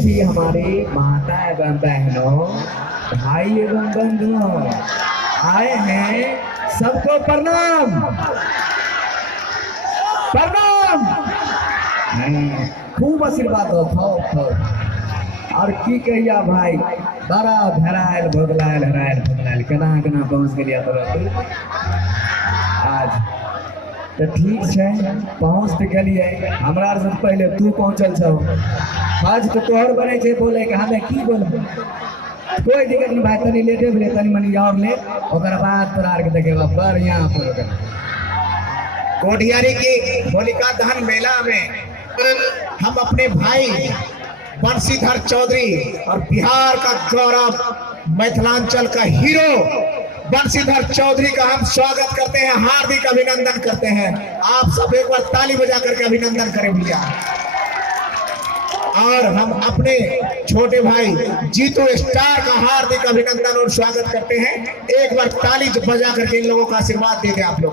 जितने भी हमारे माता एवं बहनों, भाई एवं बंधुओं आए हैं, सबको प्रणाम प्रणाम। खूब आशीर्वाद हो और की कहिया भाई, बड़ा धरायल भोगलायल हरायल भोगलायल केना केना पहुँच गया तुरंत आज। तो ठीक है, पहुँच तो गलिए, हमरा से पहले तू पहुँचल छो। आज तो तोहर बने छे बोले कि हमें की बोल, कोई दिक्कत नहीं भाई, तनी लेटे बोले तनी मनी और ले, ओकर बाद तोरा के देखेगा बढ़िया प्रोग्राम। कोठियारी की होलिका दहन मेला में हम अपने भाई बंशीधर चौधरी और बिहार का गौरव मिथिलांचल का हीरो बंशीधर चौधरी का हम स्वागत करते हैं, हार्दिक अभिनंदन करते हैं। आप सब एक बार ताली बजा करके अभिनंदन करें भैया। और हम अपने छोटे भाई जीतू स्टार का हार्दिक अभिनंदन और स्वागत करते हैं। एक बार ताली बजा करके इन लोगों का आशीर्वाद दे दें आप लोग।